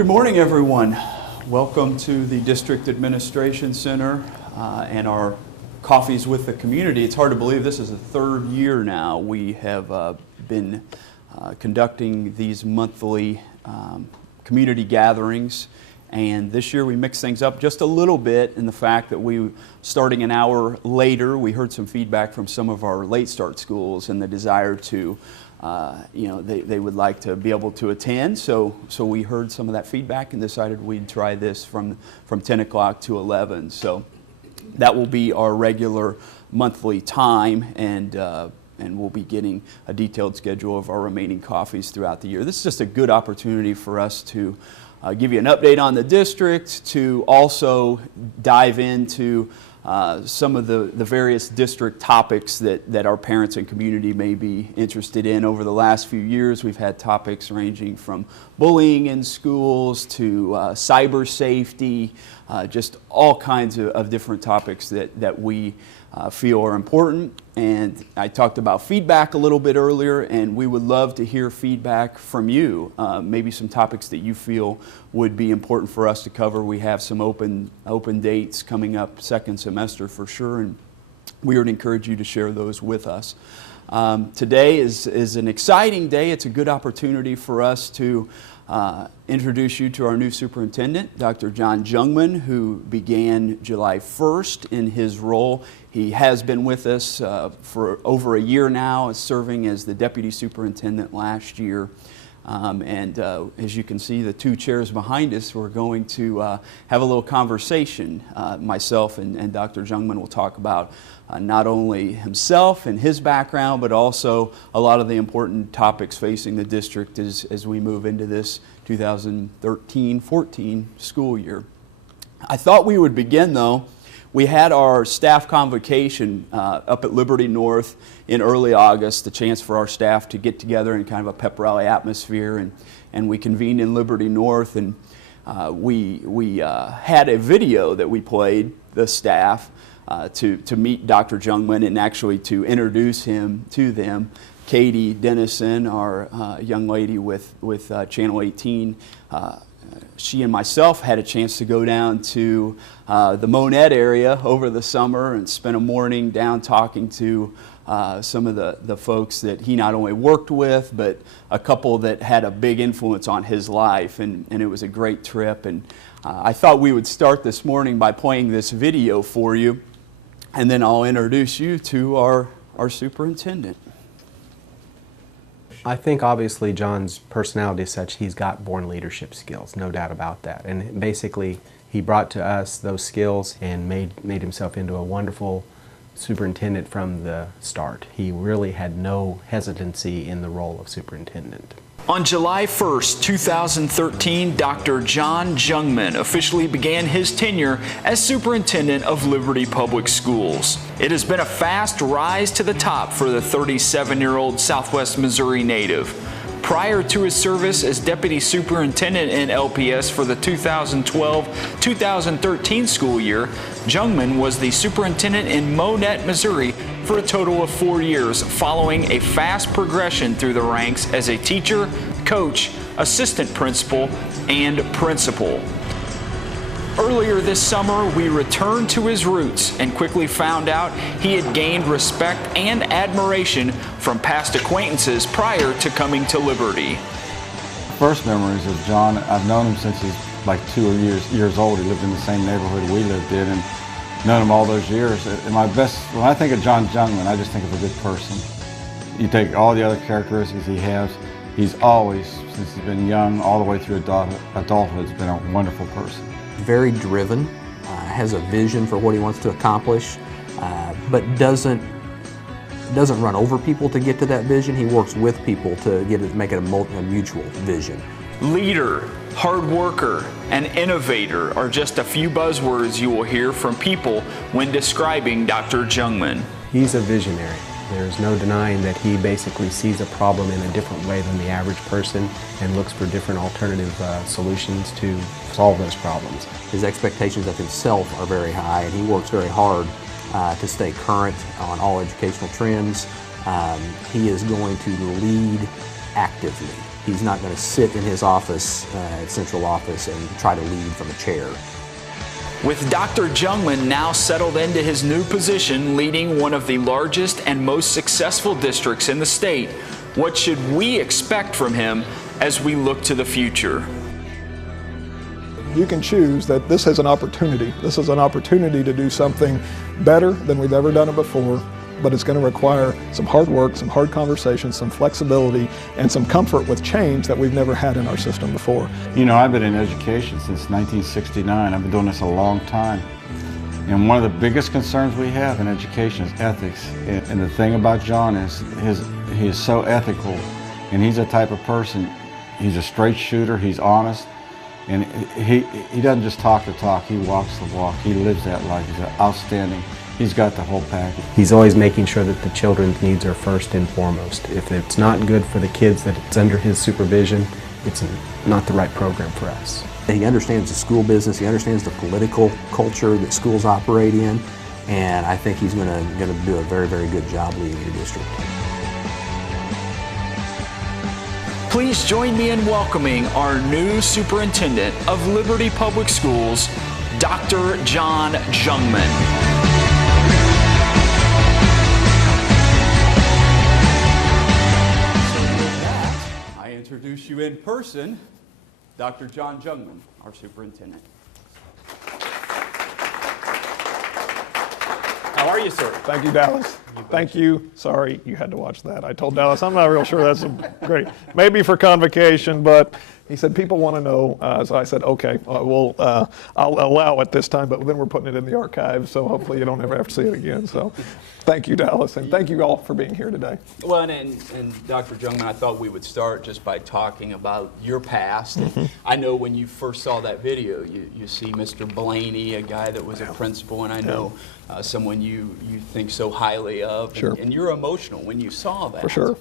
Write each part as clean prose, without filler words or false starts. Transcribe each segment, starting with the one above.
Good morning, everyone. Welcome to the District Administration Center and our Coffees with the Community. It's hard to believe this is the third year now we have been conducting these monthly community gatherings. And this year we mixed things up just a little bit in the fact that starting an hour later, we heard some feedback from some of our late start schools and the desire to they would like to be able to attend, so we heard some of that feedback and decided we'd try this from 10 o'clock to 11. So that will be our regular monthly time, and we'll be getting a detailed schedule of our remaining coffees throughout the year. This is just a good opportunity for us to give you an update on the district, to also dive into some of the various district topics that our parents and community may be interested in. Over the last few years, we've had topics ranging from bullying in schools to cyber safety, just all kinds of different topics that we feel are important. And I talked about feedback a little bit earlier, and we would love to hear feedback from you, maybe some topics that you feel would be important for us to cover. We have some open dates coming up second semester for sure, and we would encourage you to share those with us. Today is an exciting day. It's a good opportunity for us to introduce you to our new superintendent, Dr. John Jungmann, who began July 1st in his role. He has been with us for over a year now, serving as the deputy superintendent last year. As you can see, the two chairs behind us, we're going to have a little conversation. Myself and Dr. Jungmann will talk about not only himself and his background, but also a lot of the important topics facing the district as we move into this 2013-14 school year. I thought we would begin, though. We had our staff convocation up at Liberty North in early August, the chance for our staff to get together in kind of a pep rally atmosphere, and we convened in Liberty North, and we had a video that we played, the staff, to meet Dr. Jungmann and actually to introduce him to them. Katie Dennison, our young lady with Channel 18, she and myself had a chance to go down to the Monette area over the summer and spend a morning down talking to some of the folks that he not only worked with, but a couple that had a big influence on his life, and it was a great trip. And I thought we would start this morning by playing this video for you, and then I'll introduce you to our superintendent. I think obviously John's personality is such he's got born leadership skills, no doubt about that. And basically he brought to us those skills and made himself into a wonderful superintendent from the start. He really had no hesitancy in the role of superintendent. On July 1st, 2013, Dr. John Jungmann officially began his tenure as superintendent of Liberty Public Schools. It has been a fast rise to the top for the 37-year-old Southwest Missouri native. Prior to his service as deputy superintendent in LPS for the 2012-2013 school year, Jungmann was the superintendent in Monette, Missouri for a total of 4 years, following a fast progression through the ranks as a teacher, coach, assistant principal, and principal. Earlier this summer, we returned to his roots and quickly found out he had gained respect and admiration from past acquaintances prior to coming to Liberty. First memories of John, I've known him since he's like 2 years old. He lived in the same neighborhood we lived in, and known him all those years. And when I think of John Jungmann, I just think of a good person. You take all the other characteristics he has, he's always, since he's been young, all the way through adulthood, has been a wonderful person. Very driven, has a vision for what he wants to accomplish, but doesn't run over people to get to that vision. He works with people to make it a mutual vision. Leader, hard worker, and innovator are just a few buzzwords you will hear from people when describing Dr. Jungmann. He's a visionary. There's no denying that he basically sees a problem in a different way than the average person and looks for different alternative solutions to solve those problems. His expectations of himself are very high, and he works very hard to stay current on all educational trends. He is going to lead actively. He's not going to sit in his office, central office, and try to lead from a chair. With Dr. Jungmann now settled into his new position, leading one of the largest and most successful districts in the state, what should we expect from him as we look to the future? You can choose that this is an opportunity. This is an opportunity to do something better than we've ever done it before, but it's going to require some hard work, some hard conversations, some flexibility, and some comfort with change that we've never had in our system before. You know, I've been in education since 1969. I've been doing this a long time. And one of the biggest concerns we have in education is ethics. And the thing about John is he is so ethical, and he's a type of person, he's a straight shooter, he's honest, and he doesn't just talk the talk, he walks the walk, he lives that life. He's outstanding. He's got the whole package. He's always making sure that the children's needs are first and foremost. If it's not good for the kids that it's under his supervision, it's not the right program for us. He understands the school business, he understands the political culture that schools operate in, and I think he's going to do a very, very good job leading the district. Please join me in welcoming our new superintendent of Liberty Public Schools, Dr. John Jungmann. Introduce you in person, Dr. John Jungmann, our superintendent. How are you, sir? Thank you, Dallas. Thank you. Sorry you had to watch that. I told Dallas I'm not real sure that's great. Maybe for convocation, but he said people want to know. So I said, okay, I'll allow it this time, but then we're putting it in the archive, so hopefully you don't ever have to see it again. So thank you, Dallas, and thank you all for being here today. Well, and Dr. Jungmann, I thought we would start just by talking about your past. I know when you first saw that video, you see Mr. Blaney, a guy that was a principal, and I know someone you think so highly of. Sure. And you're emotional when you saw that. For sure.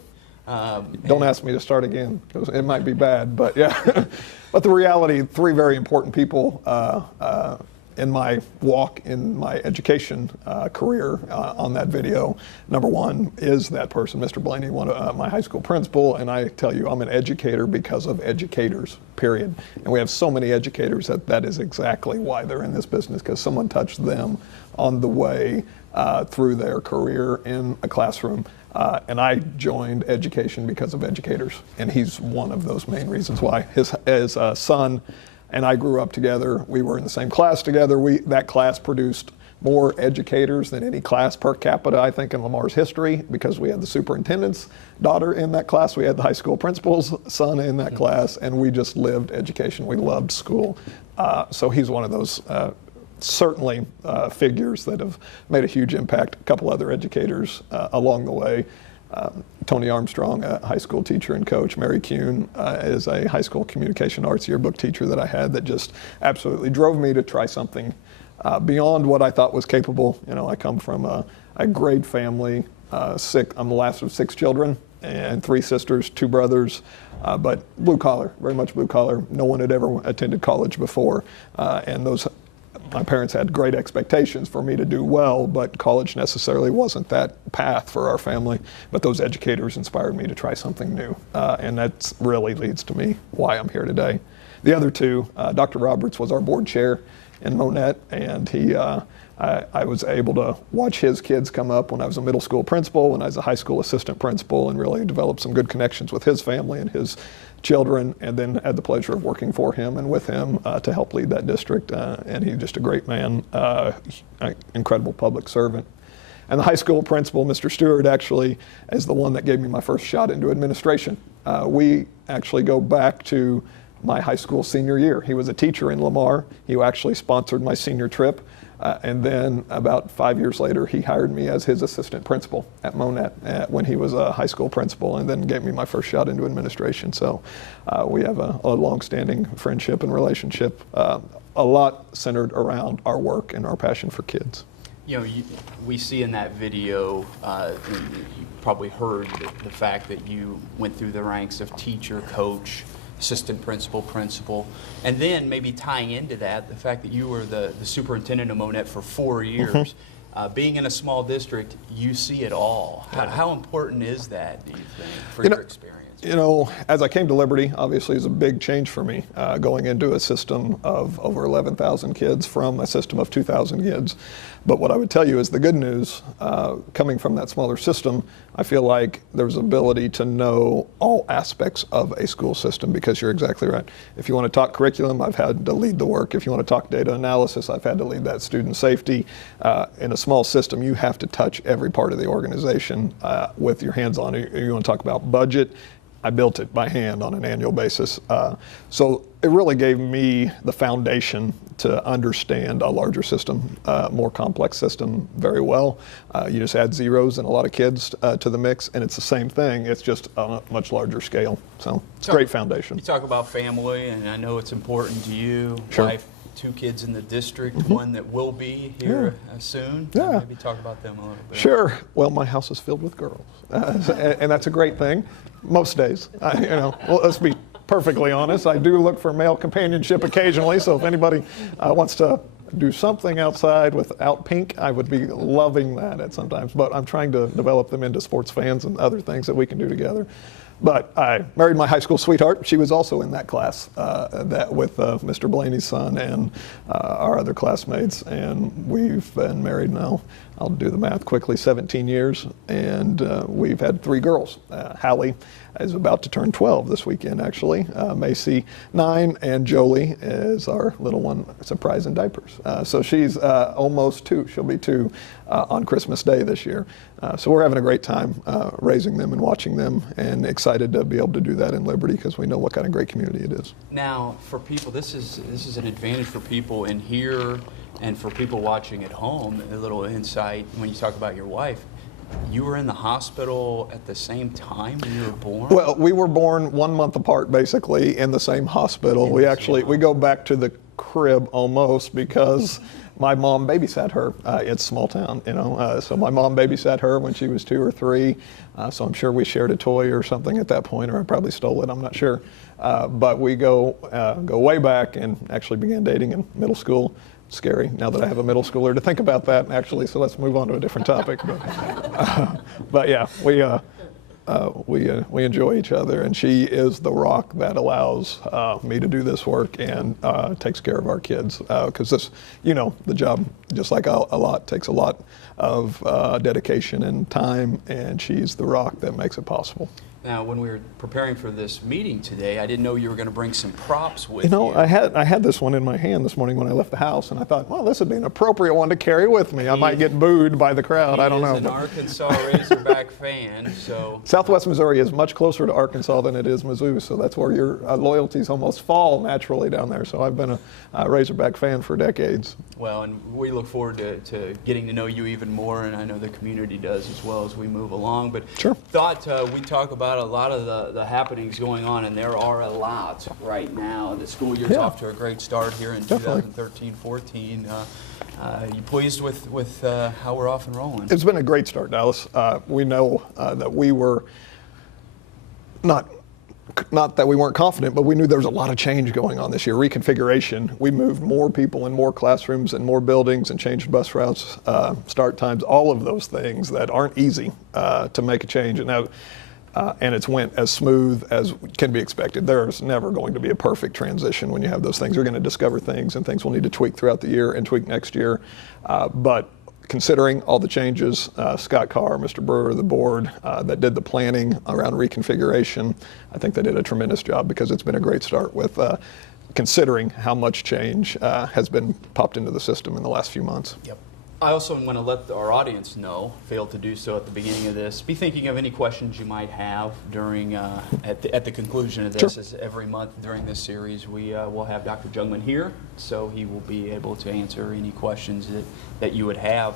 Don't ask me to start again, because it might be bad, but yeah. But the reality, three very important people in my walk, in my education career on that video. Number one is that person, Mr. Blaney, one of my high school principal, and I tell you, I'm an educator because of educators, period. And we have so many educators that is exactly why they're in this business, because someone touched them on the way through their career in a classroom. And I joined education because of educators, and he's one of those main reasons why. His son and I grew up together. We were in the same class together. That class produced more educators than any class per capita, I think, in Lamar's history, because we had the superintendent's daughter in that class, we had the high school principal's son in that class, and we just lived education. We loved school. So he's one of those certainly figures that have made a huge impact. A couple other educators along the way. Tony Armstrong, a high school teacher and coach. Mary Kuhn is a high school communication arts yearbook teacher that I had that just absolutely drove me to try something beyond what I thought was capable. You know, I come from a great family. I'm the last of 6 children and 3 sisters, 2 brothers, but blue collar, very much blue collar. No one had ever attended college before, and my parents had great expectations for me to do well, but college necessarily wasn't that path for our family. But those educators inspired me to try something new, and that really leads to me why I'm here today. The other 2, Dr. Roberts was our board chair in Monette, and I was able to watch his kids come up when I was a middle school principal, when I was a high school assistant principal, and really develop some good connections with his family and his children, and then had the pleasure of working for him and with him to help lead that district. And he's just a great man, incredible public servant. And the high school principal, Mr. Stewart, actually is the one that gave me my first shot into administration. We actually go back to my high school senior year. He was a teacher in Lamar. He actually sponsored my senior trip. And then about 5 years later, he hired me as his assistant principal at Monette when he was a high school principal, and then gave me my first shot into administration. So we have a long-standing friendship and relationship, a lot centered around our work and our passion for kids. You know, we see in that video, you probably heard the fact that you went through the ranks of teacher, coach, assistant principal, and then maybe tying into that, the fact that you were the superintendent of Monette for 4 years. Being in a small district, you see it all. How important is that, do you think, for your experience? You know, as I came to Liberty, obviously is a big change for me, going into a system of over 11,000 kids from a system of 2,000 kids. But what I would tell you is the good news, coming from that smaller system, I feel like there's ability to know all aspects of a school system, because you're exactly right. If you want to talk curriculum, I've had to lead the work. If you want to talk data analysis, I've had to lead that. Student safety. In a small system, you have to touch every part of the organization with your hands on it. You want to talk about budget, I built it by hand on an annual basis. So it really gave me the foundation to understand a larger system, more complex system very well. You just add zeros and a lot of kids to the mix, and it's the same thing. It's just on a much larger scale. So it's a great foundation. You talk about family, and I know it's important to you. Sure. Wife, 2 kids in the district, one that will be here soon. Yeah. Maybe talk about them a little bit. Sure. Well, my house is filled with girls, and that's a great thing. Most days, you know. Well, let's be perfectly honest. I do look for male companionship occasionally. So if anybody wants to do something outside without pink, I would be loving that at sometimes. But I'm trying to develop them into sports fans and other things that we can do together. But I married my high school sweetheart. She was also in that class that with Mr. Blaney's son and our other classmates. And we've been married now, I'll do the math quickly, 17 years. And we've had 3 girls. Hallie is about to turn 12 this weekend, actually. Macy, 9, and Jolie is our little one, surprise in diapers. So she's almost 2. She'll be 2 on Christmas Day this year. So we're having a great time raising them and watching them, and excited to be able to do that in Liberty, because we know what kind of great community it is. Now, for people, this is an advantage for people in here, and for people watching at home. A little insight when you talk about your wife. You were in the hospital at the same time when you were born? Well, we were born 1 month apart, basically, in the same hospital. We go back to the crib almost, because my mom babysat her. It's a small town, you know. So my mom babysat her when she was 2 or 3. So I'm sure we shared a toy or something at that point, or I probably stole it. I'm not sure. But we go way back, and actually began dating in middle school. Scary now that I have a middle schooler to think about that, actually. So let's move on to a different topic. But yeah, we enjoy each other, and she is the rock that allows me to do this work and takes care of our kids, because this, you know, the job, just like a lot, takes a lot of dedication and time, and she's the rock that makes it possible. Now, when we were preparing for this meeting today, I didn't know you were going to bring some props with you. You know, I had this one in my hand this morning when I left the house, and I thought, well, this would be an appropriate one to carry with me. I might get booed by the crowd. I don't know. He's an Arkansas Razorback fan, so. Southwest Missouri is much closer to Arkansas than it is Mizzou, so that's where your loyalties almost fall naturally down there. So I've been a Razorback fan for decades. Well, and we look forward to getting to know you even more, and I know the community does as well as we move along. But sure. Thought we'd talk about a lot of the happenings going on, and there are a lot right now. The school year's off to a great start here in 2013-14. You pleased with how we're off and rolling? It's been a great start, Dallas. We know that we were not that we weren't confident, but we knew there was a lot of change going on this year. Reconfiguration. We moved more people in more classrooms and more buildings, and changed bus routes, start times, all of those things that aren't easy to make a change. And it's went as smooth as can be expected. There's never going to be a perfect transition when you have those things. You're going to discover things, and things will need to tweak throughout the year and tweak next year. But considering all the changes, Scott Carr, Mr. Brewer, the board that did the planning around reconfiguration, I think they did a tremendous job, because it's been a great start with considering how much change has been popped into the system in the last few months. Yep. I also want to let our audience know, failed to do so at the beginning of this, be thinking of any questions you might have during at the conclusion of this. Sure. As every month during this series, we will have Dr. Jungmann here, so he will be able to answer any questions that you would have.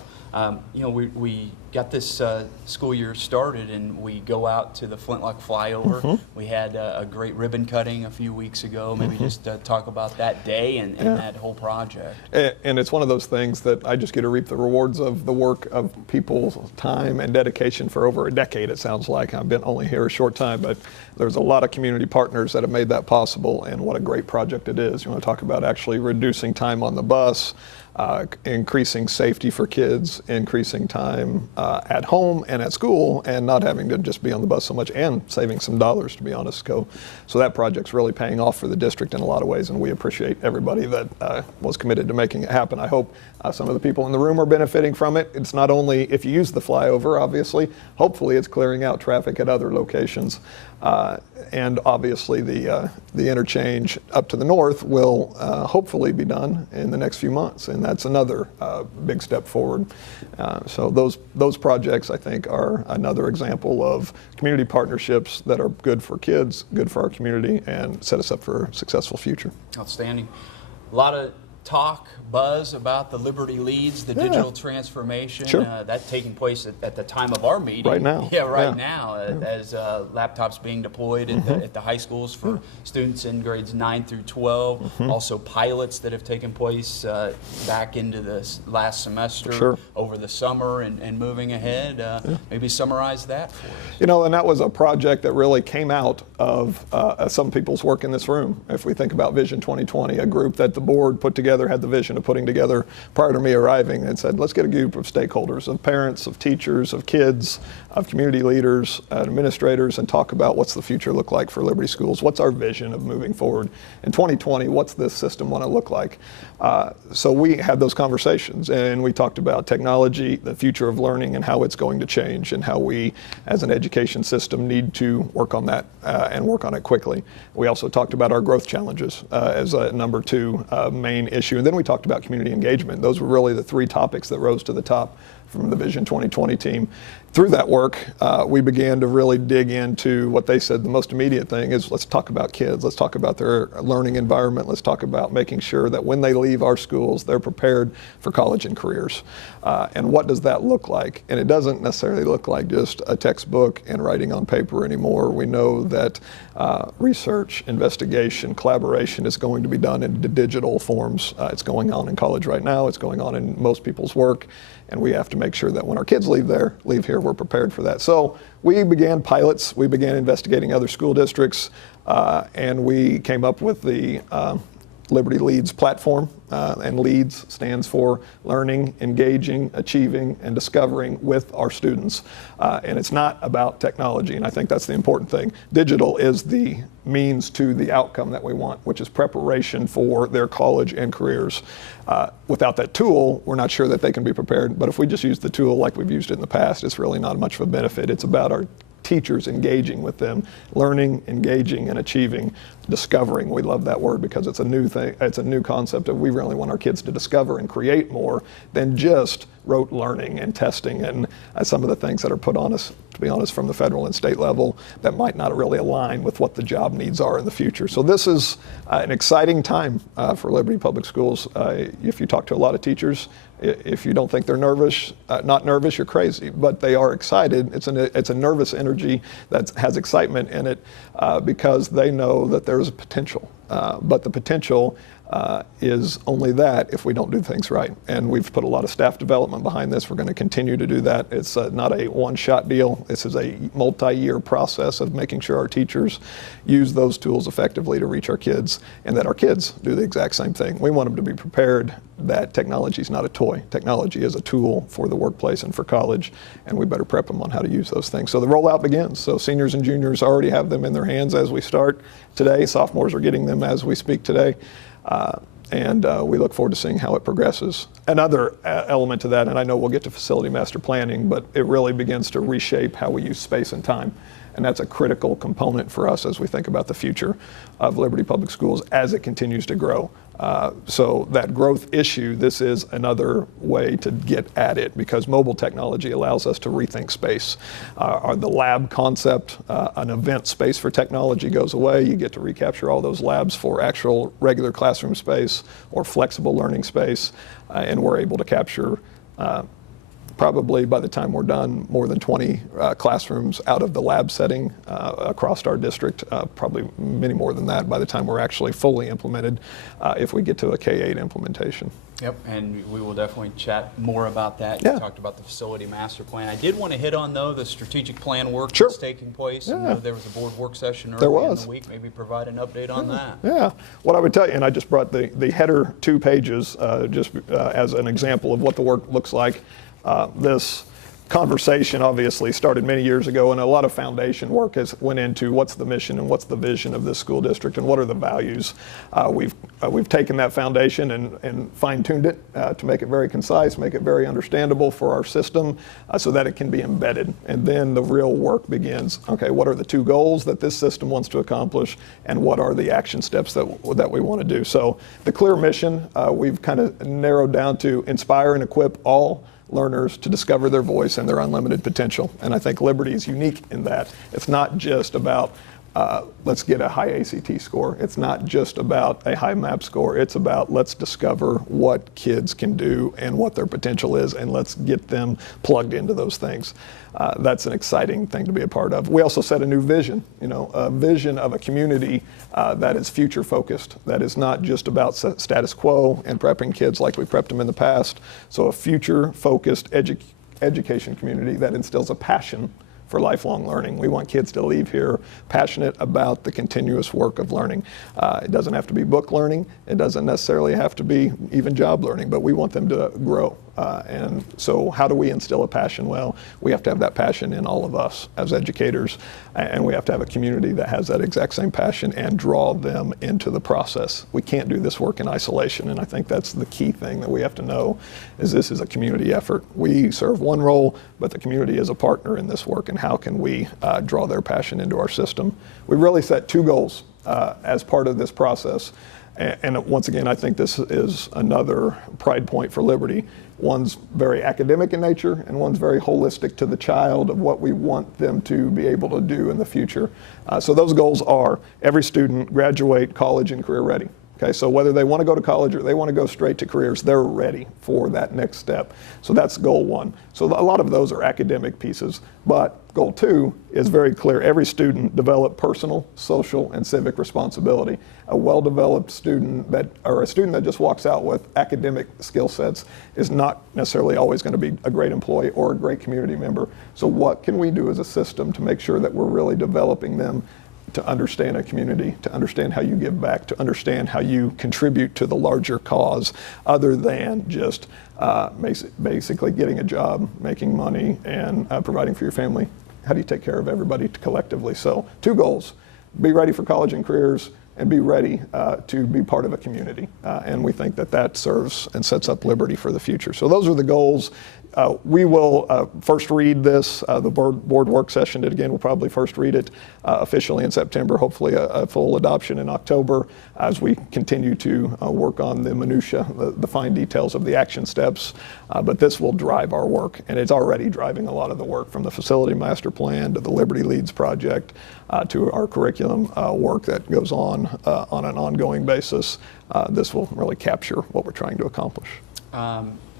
You know, we got this school year started, and we go out to the Flintlock flyover. Mm-hmm. We had a great ribbon cutting a few weeks ago. Maybe just talk about that day and that whole project. And it's one of those things that I just get to reap the rewards of the work of people's time and dedication for over a decade, it sounds like. I've been only here a short time, but there's a lot of community partners that have made that possible, and what a great project it is. You want to talk about actually reducing time on the bus, increasing safety for kids, increasing time at home and at school, and not having to just be on the bus so much, and saving some dollars, to be honest. So that project's really paying off for the district in a lot of ways, and we appreciate everybody that was committed to making it happen. I hope some of the people in the room are benefiting from it. It's not only if you use the flyover, obviously, hopefully it's clearing out traffic at other locations. And obviously the interchange up to the north will hopefully be done in the next few months, and that's another big step forward. So those projects, I think, are another example of community partnerships that are good for kids, good for our community, and set us up for a successful future. Outstanding. A lot of talk, buzz about the Liberty Leads, the digital transformation. Sure. That taking place at the time of our meeting. Right now. Yeah, right now, as laptops being deployed at the high schools for students in grades 9 through 12. Also pilots that have taken place back into the last semester, over the summer, and moving ahead. Maybe summarize that for us. You know, and that was a project that really came out of some people's work in this room. If we think about Vision 2020, a group that the board put together, had the vision of putting together prior to me arriving, and said, let's get a group of stakeholders, of parents, of teachers, of kids, of community leaders, administrators, and talk about what's the future look like for Liberty Schools. What's our vision of moving forward? In 2020, what's this system want to look like? So we had those conversations, and we talked about technology, the future of learning, and how it's going to change, and how we, as an education system, need to work on that and work on it quickly. We also talked about our growth challenges as a number 2 main issue. And then we talked about community engagement. Those were really the 3 topics that rose to the top from the Vision 2020 team. Through that work, we began to really dig into what they said the most immediate thing is, let's talk about kids. Let's talk about their learning environment. Let's talk about making sure that when they leave our schools, they're prepared for college and careers. And what does that look like? And it doesn't necessarily look like just a textbook and writing on paper anymore. We know that research, investigation, collaboration is going to be done in digital forms. It's going on in college right now. It's going on in most people's work. And we have to make sure that when our kids leave here, we're prepared for that. So we began pilots, we began investigating other school districts, and we came up with the Liberty Leads platform. And LEADS stands for learning, engaging, achieving, and discovering with our students. And it's not about technology, and I think that's the important thing. Digital is the means to the outcome that we want, which is preparation for their college and careers. Without that tool, we're not sure that they can be prepared, but if we just use the tool like we've used it in the past, it's really not much of a benefit. It's about our teachers engaging with them, learning, engaging, and achieving, discovering. We love that word because it's a new thing. It's a new concept of we really want our kids to discover and create more than just rote learning and testing and some of the things that are put on us, to be honest, from the federal and state level that might not really align with what the job needs are in the future. So this is an exciting time for Liberty Public Schools. If you talk to a lot of teachers, if you don't think they're nervous, not nervous, you're crazy. But they are excited. It's a nervous energy that has excitement in it because they know that there's a potential. But the potential is only that if we don't do things right. And we've put a lot of staff development behind this. We're going to continue to do that. It's not a one-shot deal. This is a multi-year process of making sure our teachers use those tools effectively to reach our kids, and that our kids do the exact same thing. We want them to be prepared that technology is not a toy. Technology is a tool for the workplace and for college, and we better prep them on how to use those things. So the rollout begins. So seniors and juniors already have them in their hands as we start today. Sophomores are getting them as we speak today. And we look forward to seeing how it progresses. Another element to that, and I know we'll get to facility master planning, but it really begins to reshape how we use space and time. And that's a critical component for us as we think about the future of Liberty Public Schools as it continues to grow. So that growth issue, this is another way to get at it because mobile technology allows us to rethink space. The lab concept, an event space for technology goes away. You get to recapture all those labs for actual regular classroom space or flexible learning space, and we're able to capture probably by the time we're done, more than 20 classrooms out of the lab setting across our district, probably many more than that by the time we're actually fully implemented if we get to a K-8 implementation. Yep, and we will definitely chat more about that. Yeah. You talked about the facility master plan. I did want to hit on, though, the strategic plan work Sure. that's taking place. Yeah. I know there was a board work session There earlier in was. the week. Maybe provide an update on that. Yeah, what I would tell you, and I just brought the header 2 pages as an example of what the work looks like. This conversation obviously started many years ago, and a lot of foundation work went into what's the mission and what's the vision of this school district and what are the values. We've taken that foundation and fine-tuned it to make it very concise, make it very understandable for our system so that it can be embedded. And then the real work begins. Okay, what are the 2 goals that this system wants to accomplish, and what are the action steps that we want to do? So the clear mission we've kind of narrowed down to inspire and equip all learners to discover their voice and their unlimited potential. And I think Liberty is unique in that. It's not just about let's get a high ACT score. It's not just about a high MAP score. It's about let's discover what kids can do and what their potential is, and let's get them plugged into those things. That's an exciting thing to be a part of. We also set a new vision, a vision of a community that is future focused, that is not just about status quo and prepping kids like we prepped them in the past. So a future focused education community that instills a passion for lifelong learning. We want kids to leave here passionate about the continuous work of learning. It doesn't have to be book learning. It doesn't necessarily have to be even job learning, but we want them to grow. And so how do we instill a passion? Well, we have to have that passion in all of us as educators, and we have to have a community that has that exact same passion and draw them into the process. We can't do this work in isolation, and I think that's the key thing that we have to know is this is a community effort. We serve one role, but the community is a partner in this work, and how can we draw their passion into our system? We really set 2 goals as part of this process. And once again, I think this is another pride point for Liberty. One's very academic in nature, and one's very holistic to the child of what we want them to be able to do in the future. So those goals are every student graduate college and career ready. Okay, so whether they want to go to college or they want to go straight to careers, they're ready for that next step. So that's goal 1. So a lot of those are academic pieces, but goal 2 is very clear. Every student develop personal, social, and civic responsibility. A well-developed student or a student that just walks out with academic skill sets is not necessarily always going to be a great employee or a great community member. So what can we do as a system to make sure that we're really developing them to understand a community, to understand how you give back, to understand how you contribute to the larger cause, other than just basically getting a job, making money, and providing for your family. How do you take care of everybody collectively? So 2 goals: be ready for college and careers, and be ready to be part of a community. And we think that that serves and sets up Liberty for the future. So those are the goals. We will first read this. The board work session, again, we'll probably first read it officially in September, hopefully a full adoption in October, as we continue to work on the minutia, the fine details of the action steps. But this will drive our work, and it's already driving a lot of the work, from the facility master plan to the Liberty Leads project to our curriculum work that goes on an ongoing basis. This will really capture what we're trying to accomplish.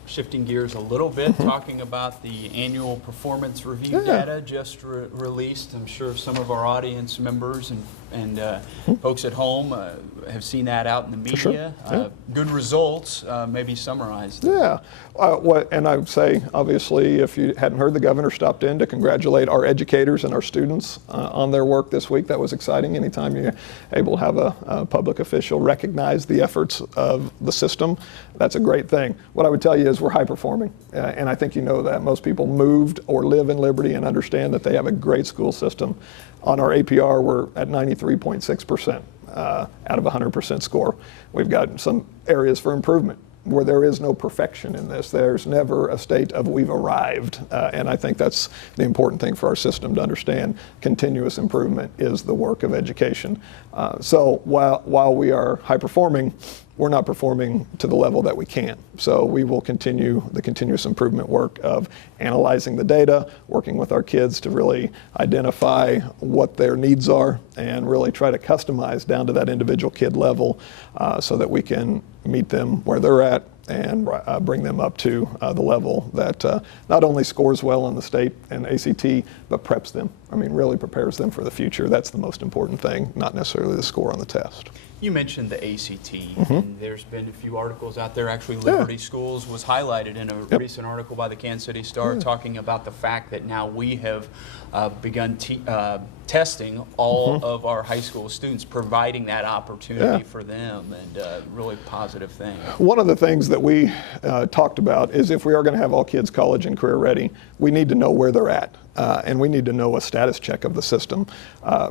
Shifting gears a little bit, talking about the annual performance review data just released. I'm sure some of our audience members and folks at home have seen that out in the media. Sure. Yeah. Good results, maybe summarize them. Yeah, and I would say, obviously, if you hadn't heard, the governor stopped in to congratulate our educators and our students on their work this week. That was exciting. Anytime you're able to have a public official recognize the efforts of the system, that's a great thing. What I would tell you is we're high performing, and I think you know that. Most people moved or live in Liberty and understand that they have a great school system. On our APR, we're at 93.6%. Out of 100% score. We've got some areas for improvement where there is no perfection in this. There's never a state of we've arrived, and I think that's the important thing for our system to understand. Continuous improvement is the work of education. So while we are high performing, we're not performing to the level that we can. So we will continue the continuous improvement work of analyzing the data, working with our kids to really identify what their needs are, and really try to customize down to that individual kid level so that we can meet them where they're at and bring them up to the level that not only scores well on the state and ACT, but preps them. I mean, really prepares them for the future. That's the most important thing, not necessarily the score on the test. You mentioned the ACT, and there's been a few articles out there. Actually, Liberty Schools was highlighted in a recent article by the Kansas City Star talking about the fact that now we have begun testing all of our high school students, providing that opportunity for them, and really positive thing. One of the things that we talked about is if we are going to have all kids college and career ready, we need to know where they're at. And we need to know a status check of the system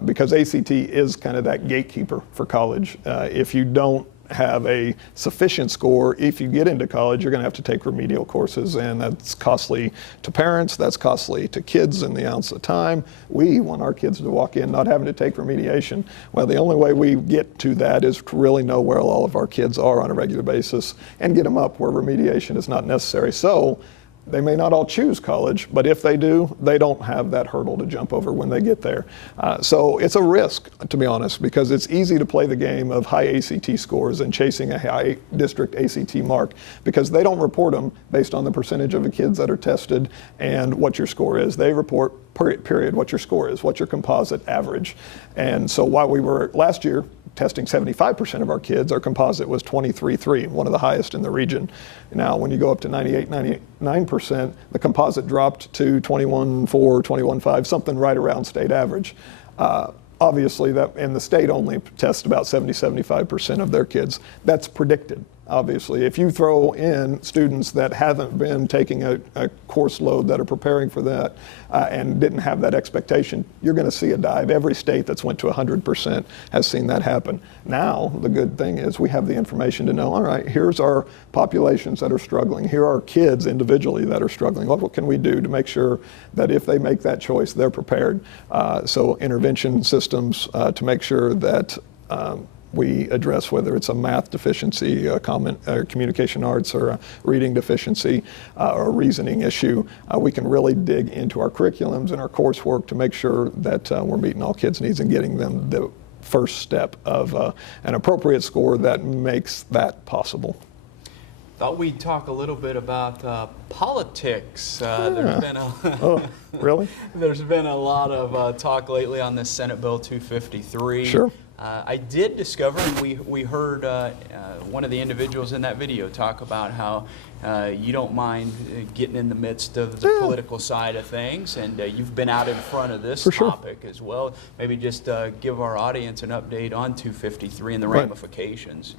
because ACT is kind of that gatekeeper for college. If you don't have a sufficient score, if you get into college, you're going to have to take remedial courses, and that's costly to parents, that's costly to kids in the ounce of time. We want our kids to walk in not having to take remediation. Well, the only way we get to that is to really know where all of our kids are on a regular basis and get them up where remediation is not necessary. So they may not all choose college, but if they do, they don't have that hurdle to jump over when they get there. So it's a risk, to be honest, because it's easy to play the game of high ACT scores and chasing a high district ACT mark because they don't report them based on the percentage of the kids that are tested and what your score is. They report, period, what your score is, what your composite average. And so while we were last year testing 75% of our kids, our composite was 23.3, one of the highest in the region. Now, when you go up to 98, 99%, the composite dropped to 21.4, 21.5, something right around state average. Obviously, that, and the state only tests about 70-75% of their kids. That's predicted. Obviously, if you throw in students that haven't been taking a course load that are preparing for that and didn't have that expectation, you're going to see a dive. Every state that's went to 100% has seen that happen. Now, the good thing is we have the information to know, all right, here's our populations that are struggling. Here are kids individually that are struggling. What can we do to make sure that if they make that choice, they're prepared? So intervention systems to make sure that we address whether it's a math deficiency, a communication arts, or a reading deficiency, or a reasoning issue. We can really dig into our curriculums and our coursework to make sure that we're meeting all kids' needs and getting them the first step of an appropriate score that makes that possible. Thought we'd talk a little bit about politics. There's been Really? There's been a lot of talk lately on this Senate Bill 253. Sure. I did discover, and we heard one of the individuals in that video talk about how you don't mind getting in the midst of the political side of things, and you've been out in front of this topic as well. Maybe just give our audience an update on 253 and the ramifications.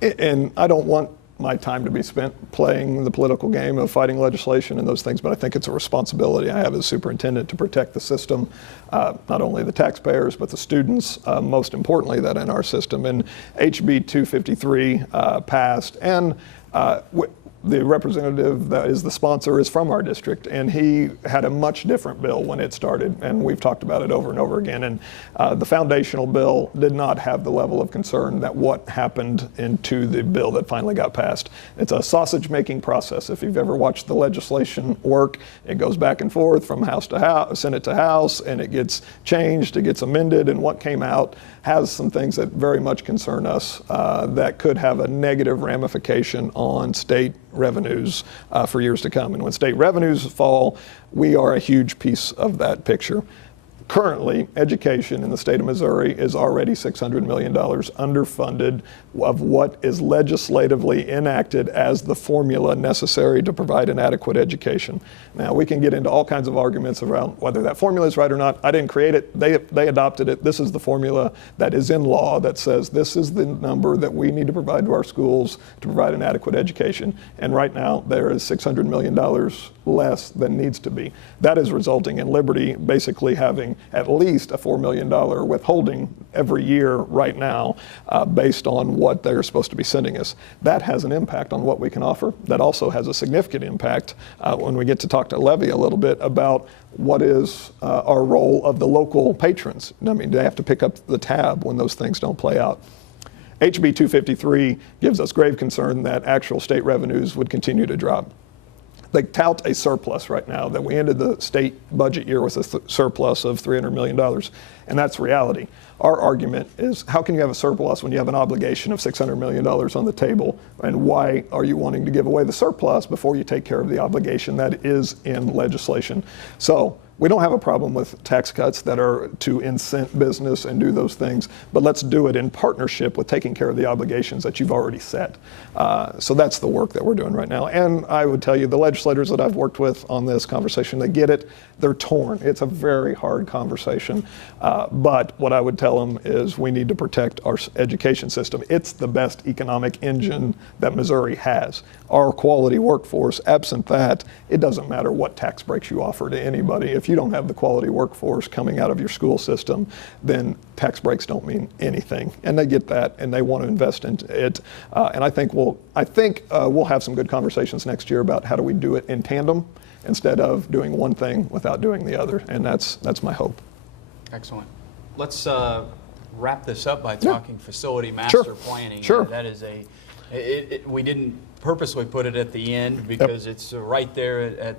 And I don't want my time to be spent playing the political game of fighting legislation and those things, but I think it's a responsibility I have as superintendent to protect the system, not only the taxpayers, but the students, most importantly, that in our system. And HB 253 passed, and the representative that is the sponsor is from our district, and he had a much different bill when it started, and we've talked about it over and over again. And the foundational bill did not have the level of concern that what happened into the bill that finally got passed. It's a sausage-making process. If you've ever watched the legislation work, it goes back and forth from House to House, Senate to House, and it gets changed, it gets amended, and what came out has some things that very much concern us that could have a negative ramification on state revenues for years to come. And when state revenues fall, we are a huge piece of that picture. Currently, education in the state of Missouri is already $600 million underfunded of what is legislatively enacted as the formula necessary to provide an adequate education. Now, we can get into all kinds of arguments around whether that formula is right or not. I didn't create it. They adopted it. This is the formula that is in law that says this is the number that we need to provide to our schools to provide an adequate education. And right now, there is $600 million less than needs to be. That is resulting in Liberty basically having at least a $4 million withholding every year right now based on what they're supposed to be sending us. That has an impact on what we can offer. That also has a significant impact when we get to talk to Levy a little bit about what is our role of the local patrons. I mean, they have to pick up the tab when those things don't play out. HB 253 gives us grave concern that actual state revenues would continue to drop. They tout a surplus right now, that we ended the state budget year with a surplus of $300 million, and that's reality. Our argument is, how can you have a surplus when you have an obligation of $600 million on the table, and why are you wanting to give away the surplus before you take care of the obligation that is in legislation? So we don't have a problem with tax cuts that are to incent business and do those things, but let's do it in partnership with taking care of the obligations that you've already set. So that's the work that we're doing right now. And I would tell you, the legislators that I've worked with on this conversation, they get it. They're torn. It's a very hard conversation. But what I would tell them is we need to protect our education system. It's the best economic engine that Missouri has. Our quality workforce, absent that, it doesn't matter what tax breaks you offer to anybody. If you don't have the quality workforce coming out of your school system, then tax breaks don't mean anything. And they get that, and they want to invest in it. And I think we'll have some good conversations next year about how do we do it in tandem instead of doing one thing without doing the other. And that's my hope. Excellent. Let's wrap this up by talking facility master planning. Sure. That is we didn't purposely put it at the end because it's right there at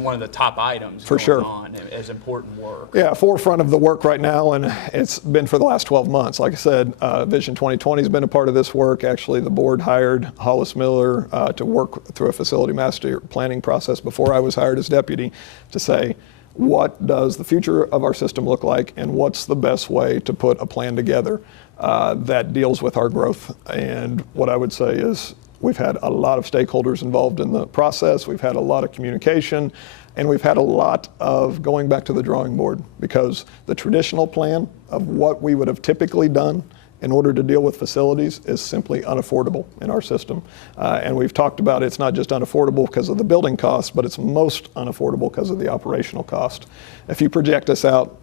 one of the top items going on as important work. Yeah, forefront of the work right now, and it's been for the last 12 months. Like I said, Vision 2020 has been a part of this work. Actually, the board hired Hollis Miller to work through a facility master planning process before I was hired as deputy to say, what does the future of our system look like, and what's the best way to put a plan together that deals with our growth? And what I would say is we've had a lot of stakeholders involved in the process. We've had a lot of communication, and we've had a lot of going back to the drawing board, because the traditional plan of what we would have typically done in order to deal with facilities is simply unaffordable in our system. And we've talked about it's not just unaffordable because of the building cost, but it's most unaffordable because of the operational cost. If you project us out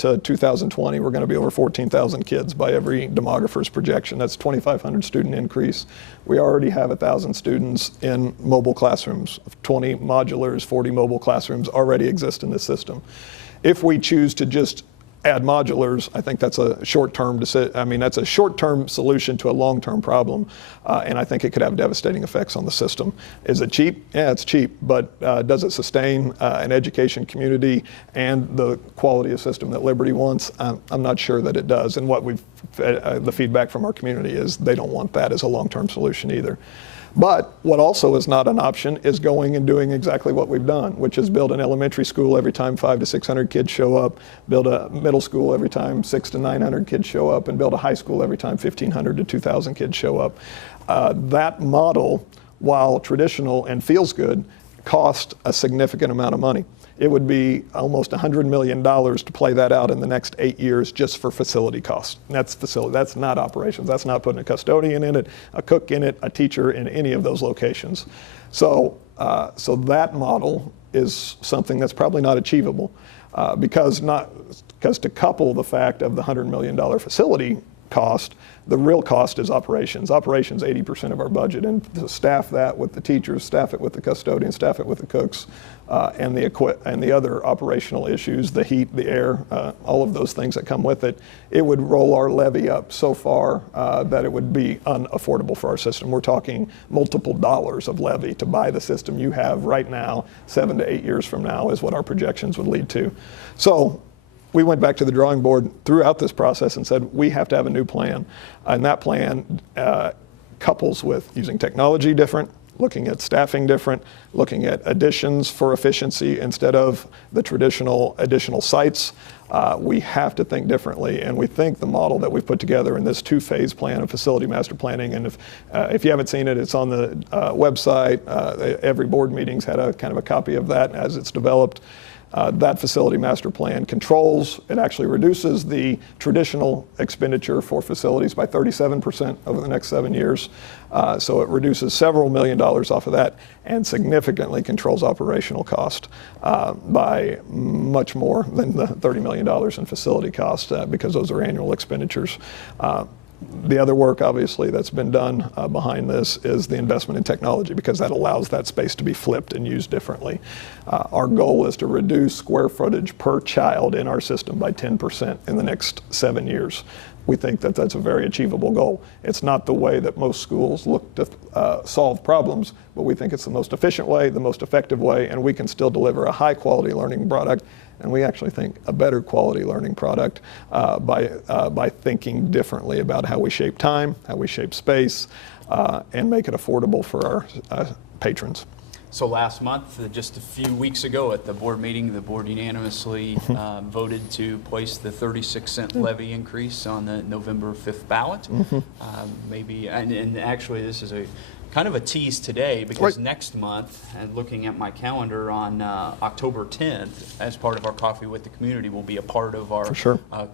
to 2020, we're going to be over 14,000 kids by every demographer's projection. That's 2,500 student increase. We already have 1,000 students in mobile classrooms. 20 modulars, 40 mobile classrooms already exist in this system. If we choose to just add modulars, I think that's a short-term that's a short-term solution to a long-term problem, and I think it could have devastating effects on the system. Is it cheap? Yeah, it's cheap, but does it sustain an education community and the quality of system that Liberty wants? I'm not sure that it does, and what the feedback from our community is they don't want that as a long-term solution either. But what also is not an option is going and doing exactly what we've done, which is build an elementary school every time 500 to 600 kids show up, build a middle school every time 600 to 900 kids show up, and build a high school every time 1,500 to 2,000 kids show up. That model, while traditional and feels good, cost a significant amount of money. It would be almost $100 million to play that out in the next 8 years just for facility costs. That's facility. That's not operations. That's not putting a custodian in it, a cook in it, a teacher in any of those locations. So that model is something that's probably not achievable because to couple the fact of the $100 million facility cost, the real cost is operations. Operations 80% of our budget, and to staff that with the teachers, staff it with the custodians, staff it with the cooks, and the other operational issues, the heat, the air, all of those things that come with it, it would roll our levy up so far that it would be unaffordable for our system. We're talking multiple dollars of levy to buy the system you have right now. 7 to 8 years from now is what our projections would lead to. So we went back to the drawing board throughout this process and said, we have to have a new plan. And that plan couples with using technology different, looking at staffing different, looking at additions for efficiency instead of the traditional additional sites. We have to think differently, and we think the model that we've put together in this two-phase plan of facility master planning, and if you haven't seen it, it's on the website. Every board meeting's had a kind of a copy of that as it's developed. That facility master plan controls, it actually reduces the traditional expenditure for facilities by 37% over the next 7 years. So it reduces several $1 million off of that and significantly controls operational cost by much more than the $30 million in facility cost because those are annual expenditures. The other work, obviously, that's been done behind this is the investment in technology, because that allows that space to be flipped and used differently. Our goal is to reduce square footage per child in our system by 10% in the next 7 years. we think that that's a very achievable goal. It's not the way that most schools look to solve problems, but we think it's the most efficient way, the most effective way, and we can still deliver a high quality learning product, and we actually think a better quality learning product by thinking differently about how we shape time, how we shape space, and make it affordable for our patrons. So last month, just a few weeks ago at the board meeting, the board unanimously voted to place the 36-cent levy increase on the November 5th ballot. Maybe, and actually this is a kind of a tease today, because next month, and looking at my calendar, on October 10th, as part of our Coffee with the Community, will be a part of our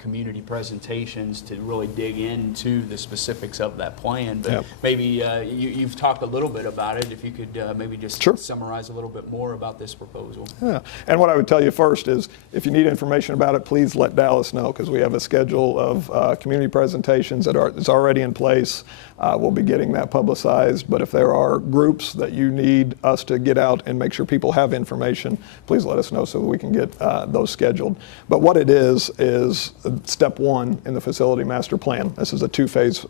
community presentations to really dig into the specifics of that plan. But maybe you've talked a little bit about it. If you could maybe just summarize a little bit more about this proposal. Yeah, and what I would tell you first is, if you need information about it, please let Dallas know, because we have a schedule of community presentations that's already in place. We'll be getting that publicized, but if there are groups that you need us to get out and make sure people have information, please let us know so that we can get those scheduled. But what it is step one in the facility master plan. This is a two-phase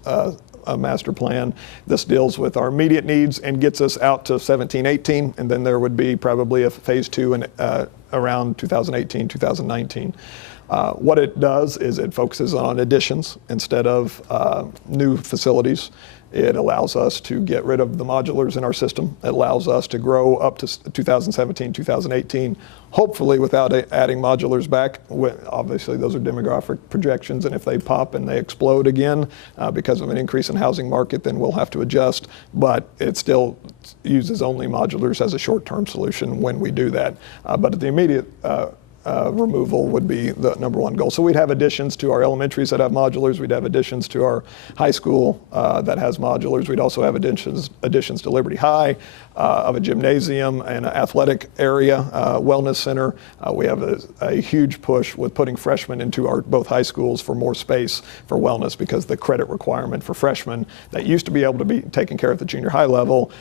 master plan. This deals with our immediate needs and gets us out to 17-18, and then there would be probably a phase two in around 2018, 2019. What it does is it focuses on additions instead of new facilities. It allows us to get rid of the modulars in our system. It allows us to grow up to 2017, 2018, hopefully without adding modulars back. Obviously, those are demographic projections, and if they pop and they explode again because of an increase in housing market, then we'll have to adjust. But it still uses only modulars as a short-term solution when we do that. But the immediate removal would be the number one goal. So we'd have additions to our elementaries that have modulars. We'd have additions to our high school that has modulars. We'd also have additions to Liberty High of a gymnasium and an athletic area, wellness center. We have a huge push with putting freshmen into our both high schools for more space for wellness, because the credit requirement for freshmen that used to be able to be taken care of at the junior high level,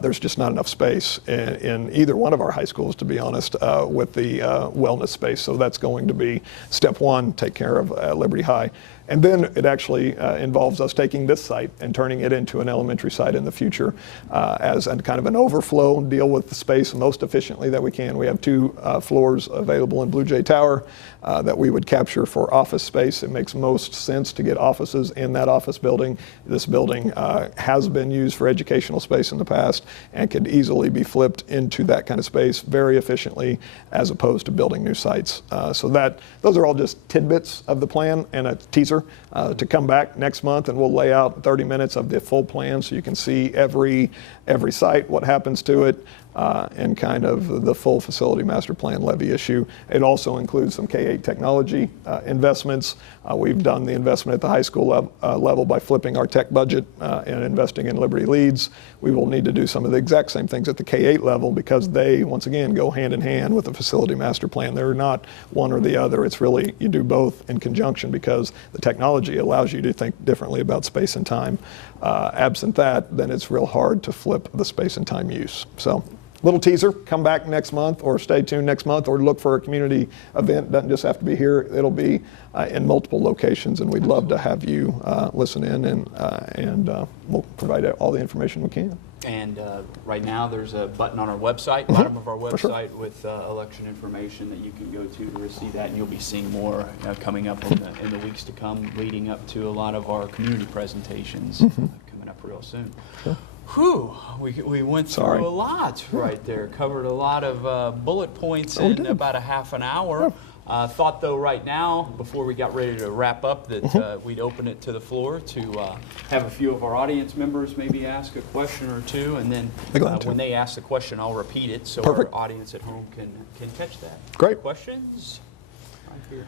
there's just not enough space in either one of our high schools, to be honest, with the wellness space. So that's going to be step one, take care of Liberty High. And then it actually involves us taking this site and turning it into an elementary site in the future as a kind of an overflow, deal with the space most efficiently that we can. We have 2 floors available in Blue Jay Tower that we would capture for office space. It makes most sense to get offices in that office building. This building has been used for educational space in the past and could easily be flipped into that kind of space very efficiently, as opposed to building new sites. So those are all just tidbits of the plan and a teaser to come back next month, and we'll lay out 30 minutes of the full plan so you can see every site, what happens to it, and kind of the full facility master plan levy issue. It also includes some K-8 technology investments. We've done the investment at the high school level by flipping our tech budget and investing in Liberty Leads. We will need to do some of the exact same things at the K-8 level, because they, once again, go hand in hand with the facility master plan. They're not one or the other. It's really, you do both in conjunction, because the technology allows you to think differently about space and time. Absent that, then it's real hard to flip the space and time use. So, little teaser, come back next month, or stay tuned next month, or look for a community event. Doesn't just have to be here. It'll be in multiple locations, and we'd love to have you listen in, and we'll provide all the information we can. And right now there's a button on our website, bottom of our website, with election information that you can go to receive that, and you'll be seeing more coming up in the weeks to come, leading up to a lot of our community presentations coming up real soon. Sure. Whew, we went through a lot right there, covered a lot of bullet points in about a half an hour. Thought, though, right now, before we got ready to wrap up, that we'd open it to the floor to have a few of our audience members maybe ask a question or two, and then when they ask the question, I'll repeat it so our audience at home can catch that. Great. Questions? Right here.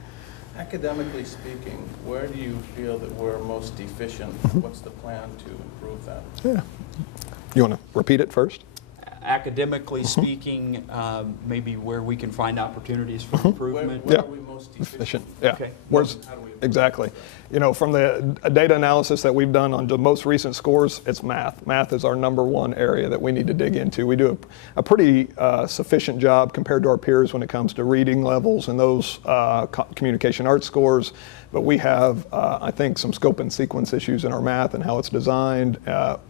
Academically speaking, where do you feel that we're most deficient? What's the plan to improve that? Yeah. You want to repeat it first? academically speaking, maybe where we can find opportunities for improvement? Where Yeah. are we most Efficient, efficient? yeah. Okay. Where's, How do we- exactly. You know, from the data analysis that we've done on the most recent scores, it's math. Math is our #1 area that we need to dig into. We do a pretty sufficient job compared to our peers when it comes to reading levels and those communication arts scores. But we have, I think, some scope and sequence issues in our math and how it's designed.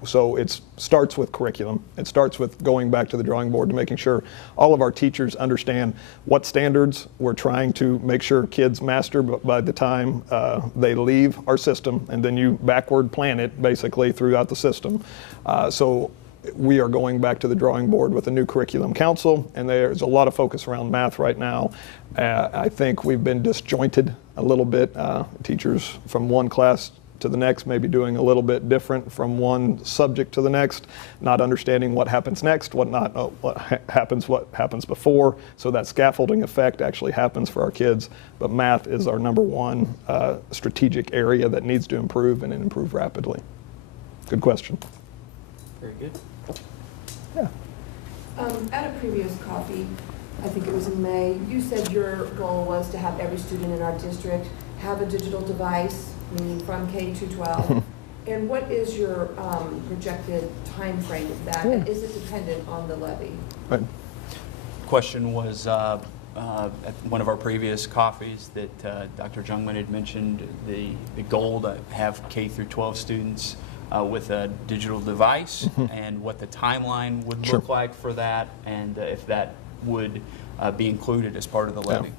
So it starts with curriculum. It starts with going back to the drawing board to making sure all of our teachers understand what standards we're trying to make sure kids master by the time they leave our system, and then you backward plan it basically throughout the system. So we are going back to the drawing board with a new curriculum council, and there's a lot of focus around math right now. I think we've been disjointed a little bit. Teachers from one class to the next maybe doing a little bit different from one subject to the next, not understanding what happens next, what happens before. So that scaffolding effect actually happens for our kids. But math is our #1 strategic area that needs to improve and improve rapidly. Good question. Very good. Yeah. At a previous coffee, I think it was in May, you said your goal was to have every student in our district have a digital device, meaning from K to 12. And what is your projected time frame of that? And is it dependent on the levy? Right. Question was at one of our previous coffees that Dr. Jungmann had mentioned the goal to have K through 12 students with a digital device, and what the timeline would look like for that, and if that would be included as part of the levy.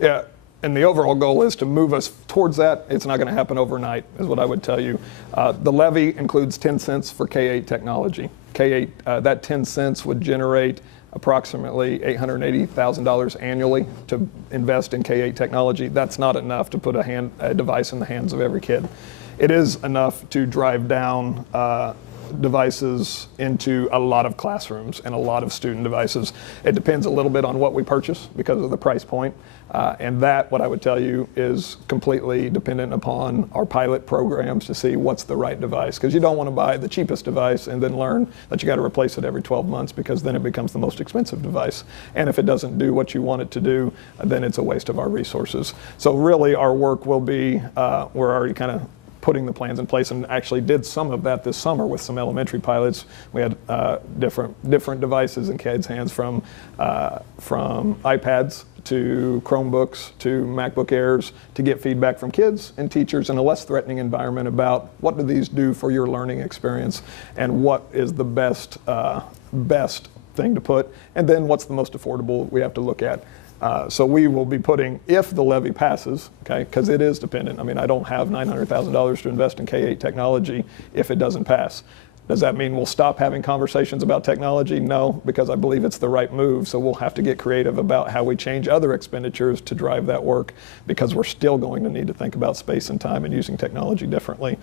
Yeah. And the overall goal is to move us towards that. It's not going to happen overnight, is what I would tell you. The levy includes 10 cents for K-8 technology. K-8, that 10 cents would generate approximately $880,000 annually to invest in K-8 technology. That's not enough to put a device in the hands of every kid. It is enough to drive down devices into a lot of classrooms and a lot of student devices. It depends a little bit on what we purchase because of the price point. And that, what I would tell you, is completely dependent upon our pilot programs to see what's the right device. Because you don't want to buy the cheapest device and then learn that you got to replace it every 12 months, because then it becomes the most expensive device. And if it doesn't do what you want it to do, then it's a waste of our resources. So really our work will be, we're already kind of putting the plans in place, and actually did some of that this summer with some elementary pilots. We had different devices in kids' hands, from iPads to Chromebooks to MacBook Airs, to get feedback from kids and teachers in a less threatening environment about what do these do for your learning experience, and what is the best thing to put, and then what's the most affordable we have to look at. So we will be putting, if the levy passes, okay, because it is dependent. I mean, I don't have $900,000 to invest in K-8 technology if it doesn't pass. Does that mean we'll stop having conversations about technology? No, because I believe it's the right move. So we'll have to get creative about how we change other expenditures to drive that work, because we're still going to need to think about space and time and using technology differently.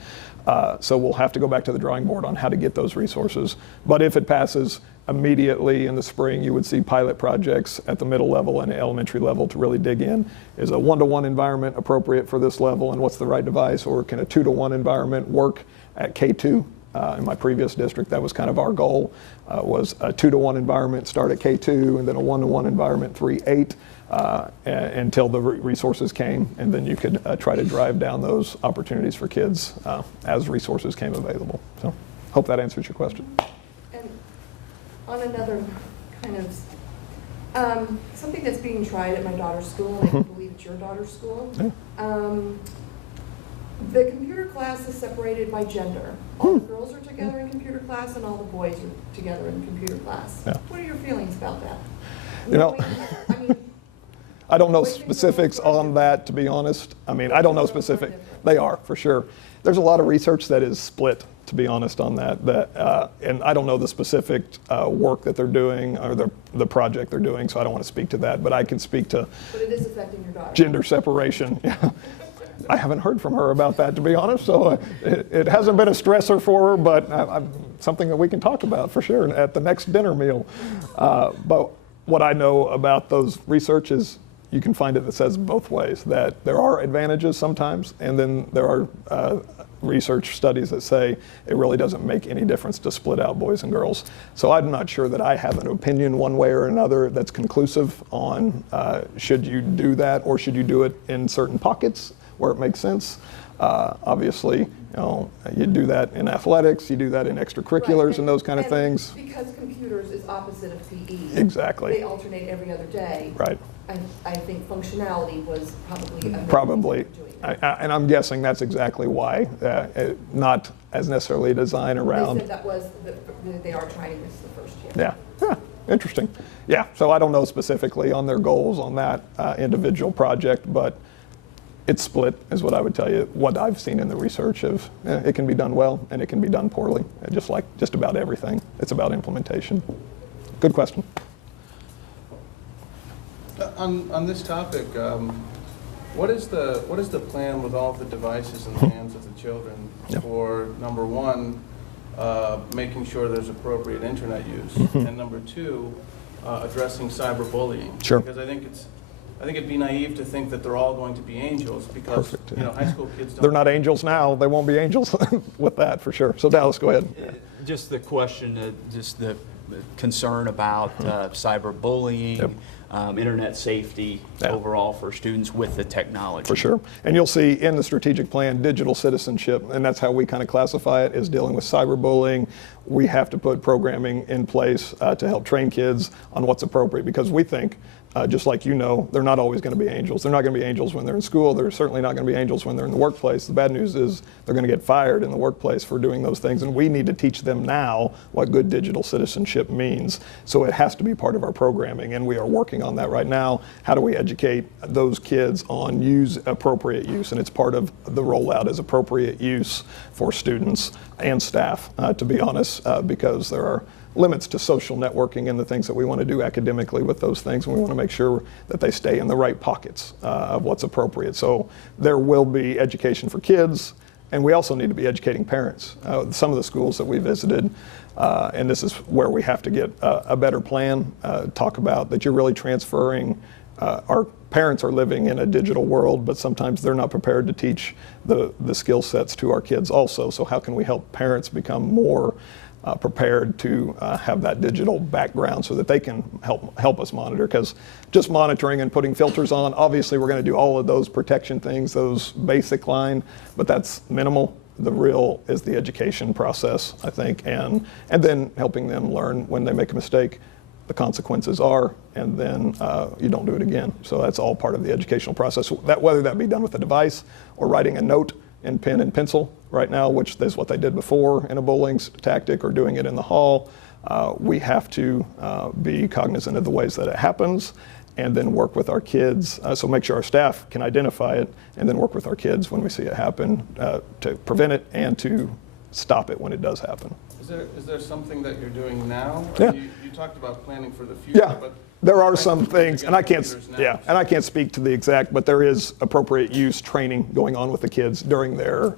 So we'll have to go back to the drawing board on how to get those resources. But if it passes, immediately in the spring, you would see pilot projects at the middle level and elementary level to really dig in. Is a 1-to-1 environment appropriate for this level, and what's the right device? Or can a 2-to-1 environment work at K2? In my previous district, that was kind of our goal, was a 2-to-1 environment start at K2, and then a 1-to-1 environment 3-8 until the resources came, and then you could try to drive down those opportunities for kids as resources came available. So hope that answers your question. And on another kind of, something that's being tried at my daughter's school, and I believe it's your daughter's school, the computer class is separated by gender. All the girls are together in computer class, and all the boys are together in computer class. Yeah. What are your feelings about that? You know, I mean, I don't know Boys and girls specifics are on that, to be honest. I mean, I don't know Girls are specific. different. They are, for sure. There's a lot of research that is split, to be honest, on that. And I don't know the specific work that they're doing, or the project they're doing, so I don't want to speak to that. But I can speak to but it is affecting your daughter. gender separation. Yeah. I haven't heard from her about that, to be honest, so it hasn't been a stressor for her, but something that we can talk about for sure at the next dinner meal. But what I know about those research is you can find it that says both ways, that there are advantages sometimes, and then there are research studies that say it really doesn't make any difference to split out boys and girls. So I'm not sure that I have an opinion one way or another that's conclusive on should you do that or should you do it in certain pockets where it makes sense. Obviously, you do that in athletics, you do that in extracurriculars Right. and those kind of things. Because computers is opposite of PE. Exactly. They alternate every other day. Right. I think functionality was probably a better Probably. reason for doing that. And I'm guessing that's exactly why, not as necessarily a design They around. said that was, they are trying this the first year. Yeah, interesting. Yeah, so I don't know specifically on their goals on that individual project, but it's split is what I would tell you. What I've seen in the research of it can be done well and it can be done poorly, just like just about everything. It's about implementation. Good question. On this topic, what is the plan with all the devices in the hands of the children Yep. for, number one, making sure there's appropriate internet use, and number two, addressing cyberbullying? Sure. Because I think it'd be naive to think that they're all going to be angels, because Perfect, you know, high school kids don't. They're not angels now. They won't be angels with that for sure. So Dallas, go ahead. Just the question, just the concern about cyberbullying, Yep. Internet safety Yeah. overall for students with the technology. For sure. And you'll see in the strategic plan, digital citizenship, and that's how we kind of classify it, is dealing with cyberbullying. We have to put programming in place to help train kids on what's appropriate, because we think, just like you know, they're not always going to be angels. They're not going to be angels when they're in school. They're certainly not going to be angels when they're in the workplace. The bad news is they're going to get fired in the workplace for doing those things, and we need to teach them now what good digital citizenship means. So it has to be part of our programming, and we are working on that right now. How do we educate those kids on appropriate use? And it's part of the rollout is appropriate use for students and staff, to be honest, because there are limits to social networking and the things that we want to do academically with those things, and we want to make sure that they stay in the right pockets of what's appropriate. So there will be education for kids, and we also need to be educating parents. Some of the schools that we visited, and this is where we have to get a better plan, talk about that you're really transferring. Our parents are living in a digital world, but sometimes they're not prepared to teach the skill sets to our kids also. So how can we help parents become more prepared to have that digital background so that they can help us monitor? Because just monitoring and putting filters on, obviously we're going to do all of those protection things, those basic line, but that's minimal. The real is the education process, I think, and then helping them learn when they make a mistake, the consequences are, and then you don't do it again. So that's all part of the educational process. That, whether that be done with a device or writing a note in pen and pencil right now, which is what they did before in a bullying tactic, or doing it in the hall. We have to be cognizant of the ways that it happens, and then work with our kids. So make sure our staff can identify it, and then work with our kids when we see it happen to prevent it and to stop it when it does happen. Is there something that you're doing now? Yeah. You talked about planning for the future, Yeah, but there are high some school kids things, are and I getting can't, computers now, yeah, and I can't speak to the exact, but there is appropriate use training going on with the kids during their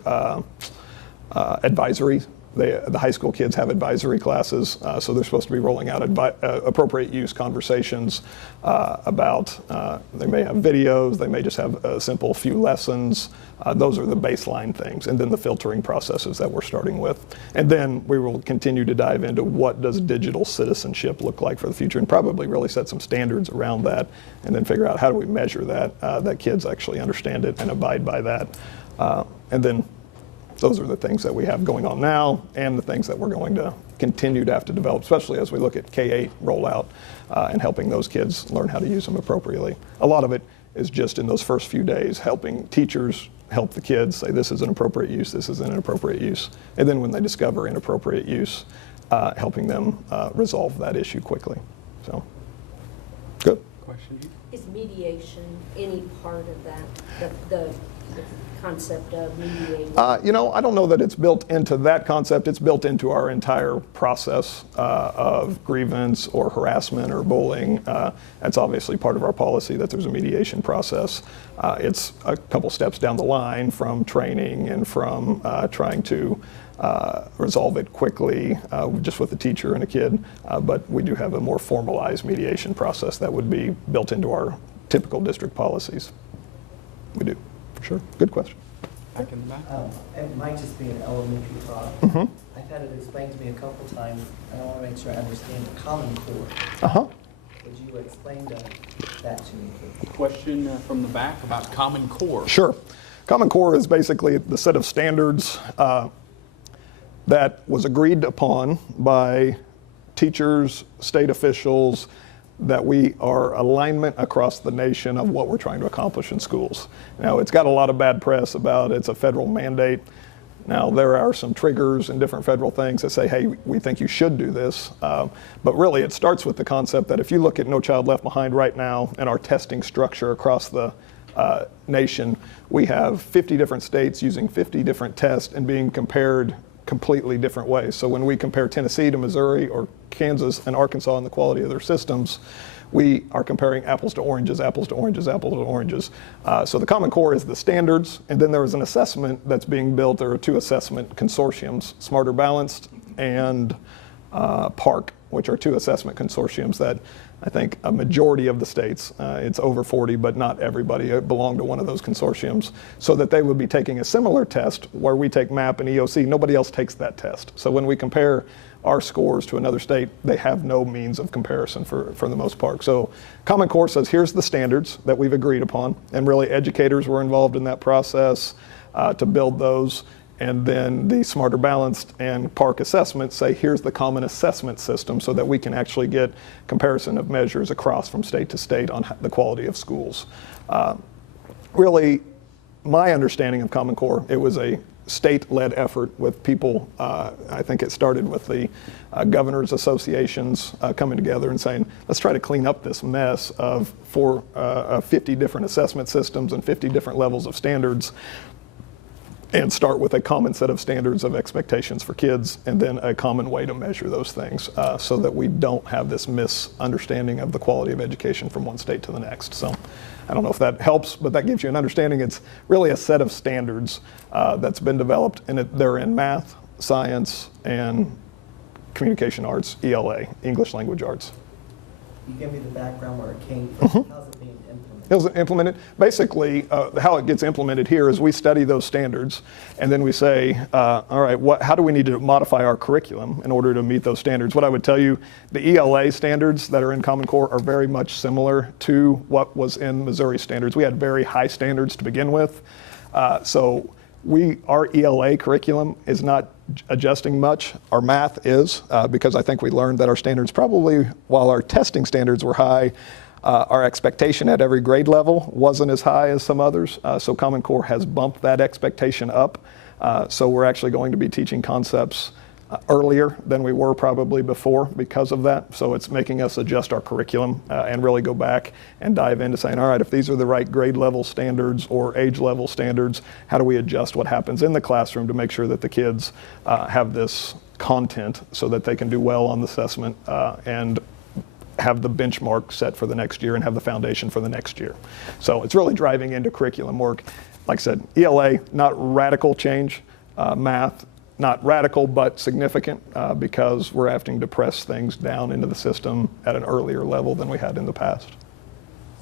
advisory. The high school kids have advisory classes, so they're supposed to be rolling out appropriate use conversations about, they may have videos, they may just have a simple few lessons. Those are the baseline things, and then the filtering processes that we're starting with. And then we will continue to dive into what does digital citizenship look like for the future, and probably really set some standards around that, and then figure out how do we measure that, that kids actually understand it and abide by that. And then those are the things that we have going on now, and the things that we're going to continue to have to develop, especially as we look at K-8 rollout and helping those kids learn how to use them appropriately. A lot of it is just in those first few days, helping teachers help the kids say this is an appropriate use, this is an inappropriate use. And then when they discover inappropriate use, helping them resolve that issue quickly. So, good. Question? Is mediation any part of that, the concept of mediating? You know, I don't know that it's built into that concept. It's built into our entire process of grievance or harassment or bullying. That's obviously part of our policy that there's a mediation process. It's a couple steps down the line from training and from trying to resolve it quickly just with a teacher and a kid. But we do have a more formalized mediation process that would be built into our typical district policies. We do, for sure. Good question. Back in the back. It might just be an elementary thought. Mm-hmm. I've had it explained to me a couple times, and I want to make sure I understand the Common Core. Uh-huh. Would you explain that to me, please? Question from the back about Common Core. Sure. Common Core is basically the set of standards that was agreed upon by teachers, state officials, that we are alignment across the nation of what we're trying to accomplish in schools. Now, it's got a lot of bad press about it's a federal mandate. Now, there are some triggers and different federal things that say, hey, we think you should do this. But really, it starts with the concept that if you look at No Child Left Behind right now and our testing structure across the nation, we have 50 different states using 50 different tests and being compared completely different ways. So when we compare Tennessee to Missouri or Kansas and Arkansas in the quality of their systems, we are comparing apples to oranges, apples to oranges, apples to oranges. So the Common Core is the standards, and then there is an assessment that's being built. There are two assessment consortiums, Smarter Balanced and PARC, which are two assessment consortiums that I think a majority of the states, it's over 40, but not everybody, belong to one of those consortiums, so that they would be taking a similar test where we take MAP and EOC. Nobody else takes that test. So when we compare our scores to another state, they have no means of comparison for the most part. So Common Core says, here's the standards that we've agreed upon, and really educators were involved in that process to build those. And then the Smarter Balanced and PARC assessments say, here's the common assessment system so that we can actually get comparison of measures across from state to state on the quality of schools. Really, my understanding of Common Core, it was a state-led effort with people. I think it started with the governors' associations coming together and saying, let's try to clean up this mess of 50 different assessment systems and 50 different levels of standards, and start with a common set of standards of expectations for kids, and then a common way to measure those things so that we don't have this misunderstanding of the quality of education from one state to the next. So I don't know if that helps, but that gives you an understanding. It's really a set of standards that's been developed, and they're in math, science, and communication arts, ELA, English Language Arts. You give me the background where it came from. Mm-hmm. How's it being implemented? How's it implemented? Basically, how it gets implemented here is we study those standards, and then we say, all right, how do we need to modify our curriculum in order to meet those standards? What I would tell you, the ELA standards that are in Common Core are very much similar to what was in Missouri standards. We had very high standards to begin with, so our ELA curriculum is not adjusting much. Our math is, because I think we learned that our standards probably, while our testing standards were high, our expectation at every grade level wasn't as high as some others. So Common Core has bumped that expectation up. So we're actually going to be teaching concepts earlier than we were probably before because of that. So it's making us adjust our curriculum and really go back and dive into saying, all right, if these are the right grade level standards or age level standards, how do we adjust what happens in the classroom to make sure that the kids have this content so that they can do well on the assessment and have the benchmark set for the next year and have the foundation for the next year. So it's really driving into curriculum work. Like I said, ELA, not radical change. Math, not radical, but significant because we're having to press things down into the system at an earlier level than we had in the past.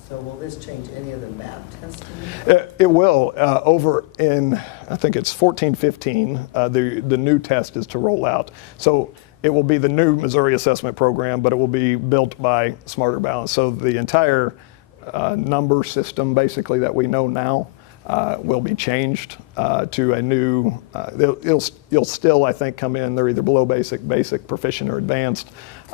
So will this change any of the math testing? It will. Over in, I think it's 14-15, the new test is to roll out. So it will be the new Missouri assessment program, but it will be built by Smarter Balance. So the entire number system, basically, that we know now will be changed to a new, you'll still, I think, come in, they're either below basic, proficient, or advanced,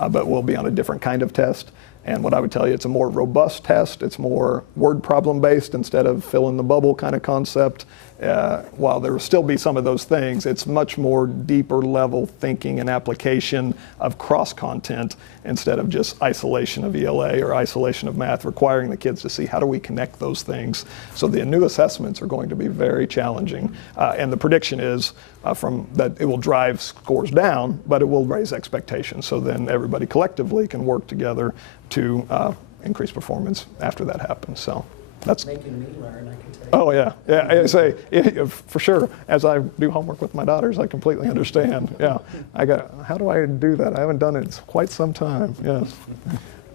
but we'll be on a different kind of test. And what I would tell you, it's a more robust test. It's more word problem based instead of fill in the bubble kind of concept. While there will still be some of those things, it's much more deeper level thinking and application of cross content instead of just isolation of ELA or isolation of math, requiring the kids to see how do we connect those things. So the new assessments are going to be very challenging. And the prediction is that it will drive scores down, but it will raise expectations. So then everybody collectively can work together to increase performance after that happens. So that's making me learn, I can tell you. Oh yeah, I say for sure. As I do homework with my daughters, I completely understand. Yeah, how do I do that? I haven't done it in quite some time. Yes,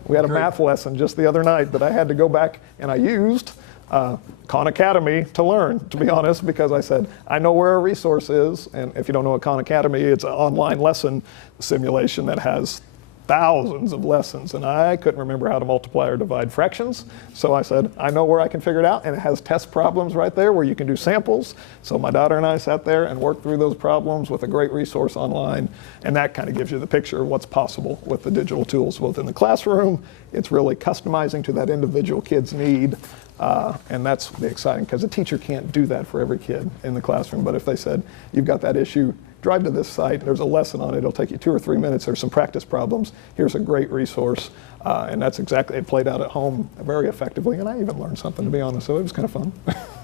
we had a math lesson just the other night that I had to go back and I used Khan Academy to learn, to be honest, because I said, I know where a resource is. And if you don't know what Khan Academy, it's an online lesson simulation that has thousands of lessons, and I couldn't remember how to multiply or divide fractions. So I said, I know where I can figure it out, and it has test problems right there where you can do samples. So my daughter and I sat there and worked through those problems with a great resource online, and that kind of gives you the picture of what's possible with the digital tools. Both in the classroom, it's really customizing to that individual kid's need, and that's the exciting, because a teacher can't do that for every kid in the classroom. But if they said, you've got that issue, drive to this site, there's a lesson on it, it'll take you 2 or 3 minutes, there's some practice problems, here's a great resource. And that's exactly, it played out at home very effectively, and I even learned something, to be honest, so it was kind of fun.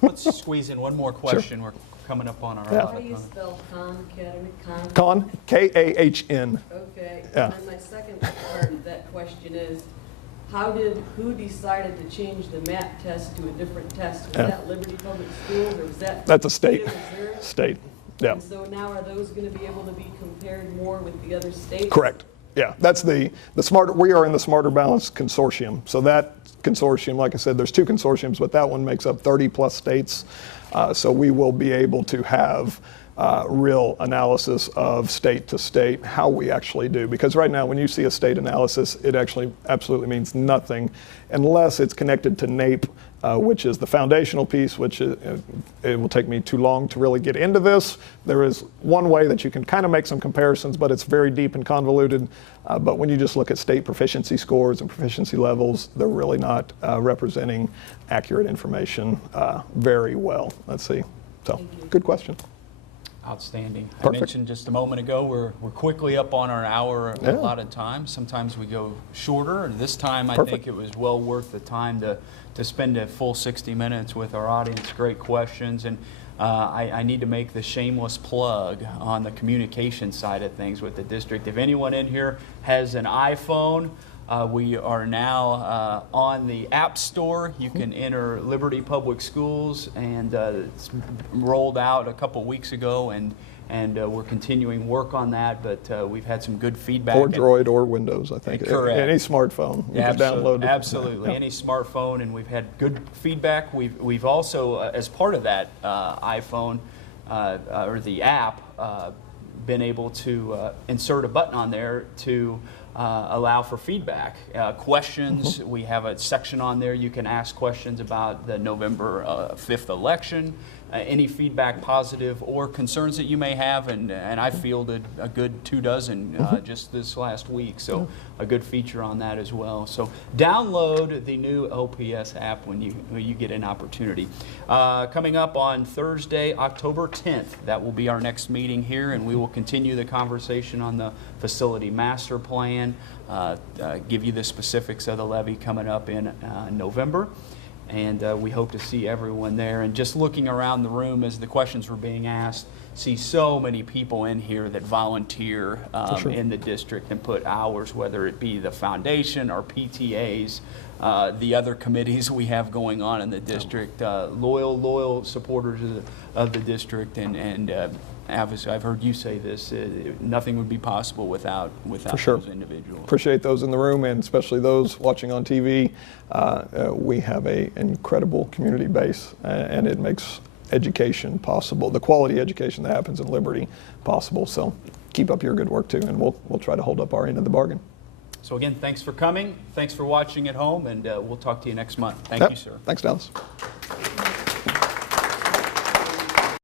Let's squeeze in one more question. We're coming up on our Yeah. How do you spell Khan Academy? Khan, K-A-H-N. Okay. Yeah. And then my second part of that question is, who decided to change the math test to a different test? Was Yeah. that Liberty Public Schools, or was that? That's a state. Missouri? State, yeah. And so now are those going to be able to be compared more with the other states? Correct. Yeah, that's the Smarter, we are in the Smarter Balance Consortium. So that consortium, like I said, there's 2 consortiums, but that one makes up 30 plus states. So we will be able to have real analysis of state to state, how we actually do. Because right now, when you see a state analysis, it actually absolutely means nothing unless it's connected to NAEP, which is the foundational piece, which it will take me too long to really get into this. There is one way that you can kind of make some comparisons, but it's very deep and convoluted. But when you just look at state proficiency scores and proficiency levels, they're really not representing accurate information very well. Let's see. So, good question. Outstanding. Perfect. I mentioned just a moment ago, we're quickly up on our hour Yeah. allotted time. Sometimes we go shorter. This time I Perfect. think it was well worth the time to spend a full 60 minutes with our audience. Great questions. And I need to make the shameless plug on the communication side of things with the district. If anyone in here has an iPhone, we are now on the App Store. You can enter Liberty Public Schools, and it's rolled out a couple weeks ago, and we're continuing work on that, but we've had some good feedback. Or Droid or Windows, I think. Correct. Any smartphone, you can download it. Absolutely, Yeah. any smartphone, and we've had good feedback. We've also, as part of that iPhone or the app, been able to insert a button on there to allow for feedback. Questions, we have a section on there. You can ask questions about the November 5th election, any feedback, positive or concerns that you may have, and I fielded a good 2 dozen just this last week, so a good feature on that as well. So download the new LPS app when you get an opportunity. Coming up on Thursday, October 10th, that will be our next meeting here, and we will continue the conversation on the facility master plan, give you the specifics of the levy coming up in November. And we hope to see everyone there. And just looking around the room as the questions were being asked, see so many people in here that volunteer in the district and put hours, whether it be the foundation or PTAs, the other committees we have going on in the district, loyal supporters of the district, and obviously, I've heard you say this, nothing would be possible without sure. those individuals. Appreciate those in the room, and especially those watching on TV. We have an incredible community base, and it makes education possible, the quality education that happens in Liberty possible. So keep up your good work too, and we'll try to hold up our end of the bargain. So again, thanks for coming, thanks for watching at home, and we'll talk to you next month. Thank Yep. you, sir. Thanks, Dallas.